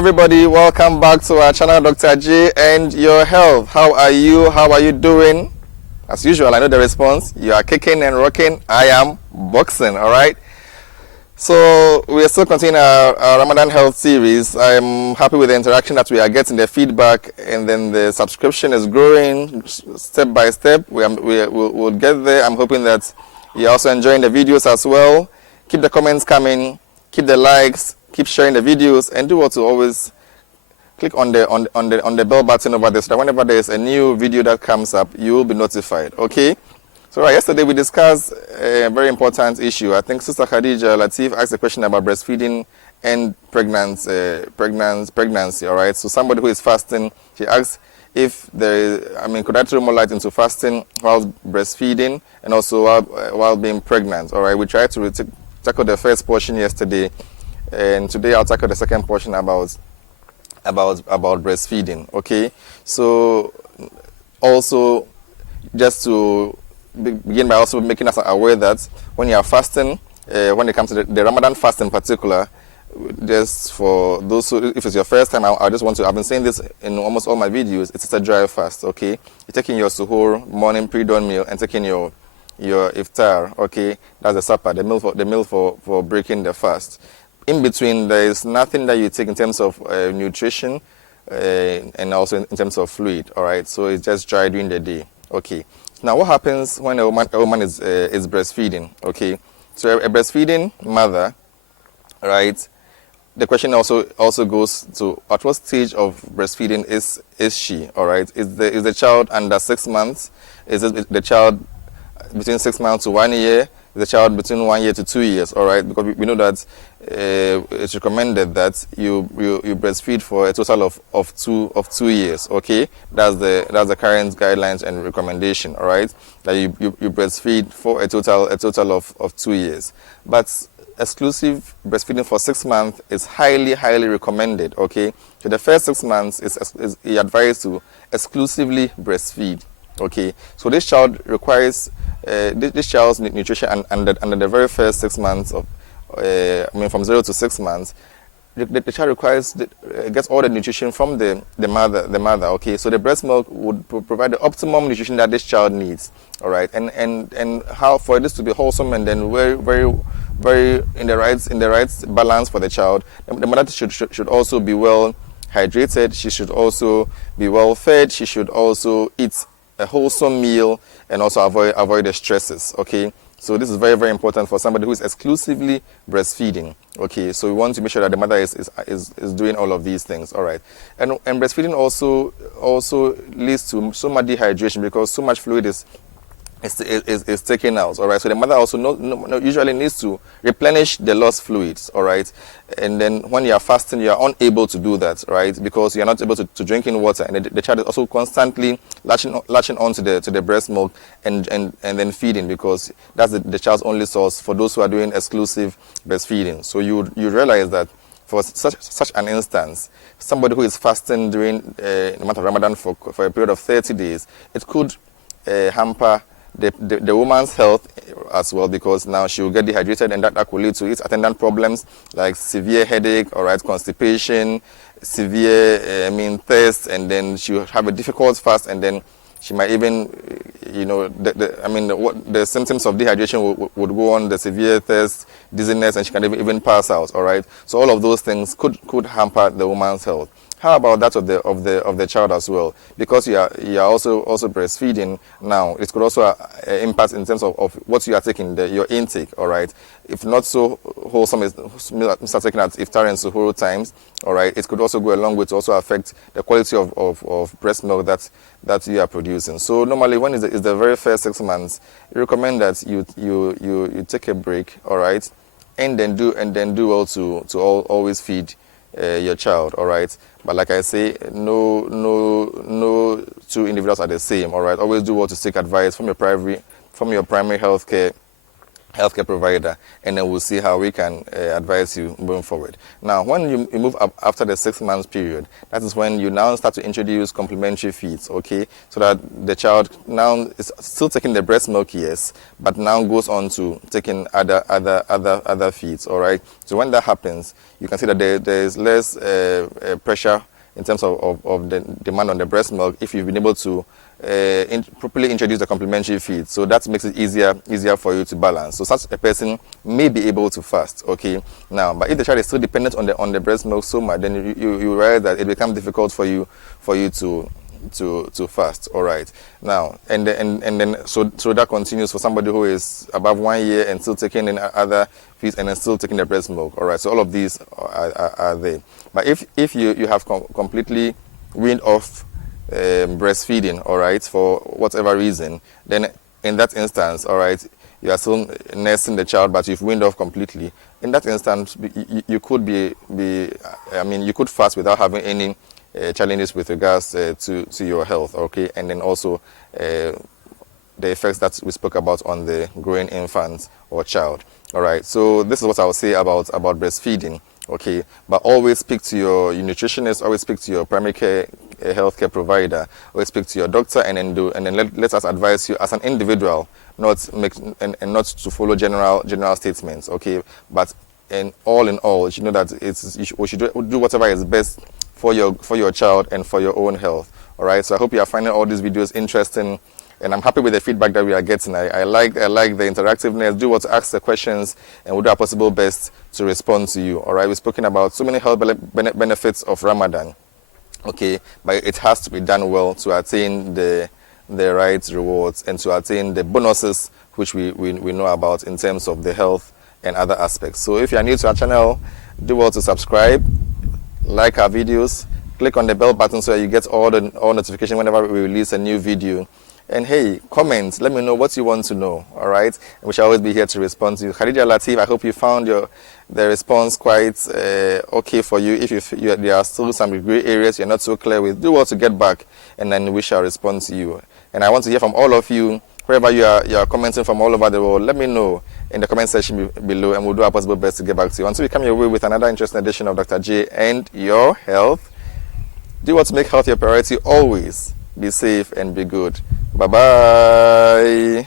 everybody, welcome back to our channel, Dr. J and your health. How are you? How are you doing? As usual, I know the response. You are kicking and rocking. I am boxing, all right? So we are still continuing our Ramadan health series. I'm happy with the interaction that we are getting, the feedback, and then the subscription is growing step by step. We'll get there. I'm hoping that you're also enjoying the videos as well. Keep the comments coming, keep the likes, keep sharing the videos, and do what to always click on the bell button over there so that whenever there is a new video that comes up, you will be notified. Okay? So yesterday we discussed a very important issue. I think Sister Khadija Latif asked a question about breastfeeding and pregnancy. All right. So somebody who is fasting, she asked if there is, could I throw more light into fasting while breastfeeding and also while being pregnant? All right. We tried to tackle the first portion yesterday, and today I'll tackle the second portion about breastfeeding. Okay. So also just to begin by also making us aware that when you are fasting, when it comes to the Ramadan fast in particular, just for those who, if it's your first time, I just want to, I've been saying this in almost all my videos, it's a dry fast, okay? You're taking your suhoor, morning pre-dawn meal, and taking your iftar, okay? That's the supper, the meal for breaking the fast. In between, there is nothing that you take in terms of nutrition and also in terms of fluid, all right? So it's just dry during the day, okay? Now, what happens when a woman is breastfeeding? Okay, so a breastfeeding mother, right? The question also goes to at what stage of breastfeeding is she? All right, is the child under 6 months? Is it the child between 6 months to 1 year? Is the child between 1 year to 2 years? All right, because we know that it's recommended that you breastfeed for a total of 2 years. Okay, that's the current guidelines and recommendation. All right, that you breastfeed for a total of 2 years, but exclusive breastfeeding for 6 months is highly recommended. Okay, so the first 6 months is advised to exclusively breastfeed. Okay, so this child requires this child's nutrition under the very first 6 months of from 0 to 6 months, the child requires gets all the nutrition from the mother. Okay, so the breast milk would provide the optimum nutrition that this child needs. All right, and how for this to be wholesome and then very in the right balance for the child, the mother should also be well hydrated. She should also be well fed. She should also eat a wholesome meal and also avoid the stresses. Okay, so this is very important for somebody who is exclusively breastfeeding. Okay, so we want to make sure that the mother is doing all of these things. All right, and breastfeeding also leads to so much dehydration because so much fluid is taken out. All right, so the mother also usually needs to replenish the lost fluids. All right, and then when you are fasting, you are unable to do that, right, because you are not able to drink in water, and the child is also constantly latching onto the breast milk and then feeding, because that's the child's only source for those who are doing exclusive breastfeeding. So you realize that for such an instance, somebody who is fasting during the month of Ramadan for a period of 30 days, it could hamper the woman's health as well, because now she will get dehydrated, and that could lead to its attendant problems like severe headache, all right, constipation, severe thirst, and then she will have a difficult fast, and then she might even, the symptoms of dehydration would go on, the severe thirst, dizziness, and she can even pass out. All right, so all of those things could hamper the woman's health. How about that of the child as well? Because you are also breastfeeding now, it could also impact in terms of what you are taking, your intake. All right, if not so wholesome, start taking at iftar and suhoor times. All right, it could also go a long way to also affect the quality of breast milk that you are producing. So normally, when it's the very first 6 months, we recommend that you take a break. All right, and then do well to always feed your child. All right, but like I say, no two individuals are the same. All right, always do well to seek advice from your primary health care healthcare provider, and then we'll see how we can advise you moving forward. Now, when you move up after the 6 months period, that is when you now start to introduce complementary feeds, okay, so that the child now is still taking the breast milk, yes, but now goes on to taking other feeds. All right. So when that happens, you can see that there is less pressure in terms of the demand on the breast milk if you've been able to properly introduce the complementary feed. So that makes it easier for you to balance. So such a person may be able to fast, okay. Now, but if the child is still dependent on the breast milk so much, then you realize that it becomes difficult for you to fast. All right. Now, and then so that continues for somebody who is above 1 year and still taking in other feeds and then still taking the breast milk. All right. So all of these are there. But if you have completely weaned off breastfeeding, all right, for whatever reason, then in that instance, all right, you are still nursing the child, but you've weaned off completely. In that instance, you could you could fast without having any challenges with regards to your health, okay, and then also the effects that we spoke about on the growing infant or child. All right, so this is what I would say about breastfeeding, okay. But always speak to your nutritionist, always speak to your primary care healthcare provider, always speak to your doctor, and then let us advise you as an individual, not not to follow general statements, okay. But in all, you should know that we should do whatever is best for your child and for your own health. All right. So I hope you are finding all these videos interesting, and I'm happy with the feedback that we are getting. I like the interactiveness. Do what to ask the questions, and we'll do our possible best to respond to you. All right. We've spoken about so many health benefits of Ramadan. Okay, but it has to be done well to attain the right rewards and to attain the bonuses which we know about in terms of the health and other aspects. So if you are new to our channel, do well to subscribe, like our videos, click on the bell button so that you get all notifications whenever we release a new video. And hey, comment, let me know what you want to know, all right? And we shall always be here to respond to you. Khadija Latif, I hope you found the response quite okay for you. If there are still some gray areas you're not so clear with, do well to get back, and then we shall respond to you. And I want to hear from all of you, wherever you are commenting from all over the world. Let me know in the comment section below, and we'll do our possible best to get back to you. Until we come your way with another interesting edition of Dr. J and your health, do what to make health your priority always. Be safe and be good. Bye-bye.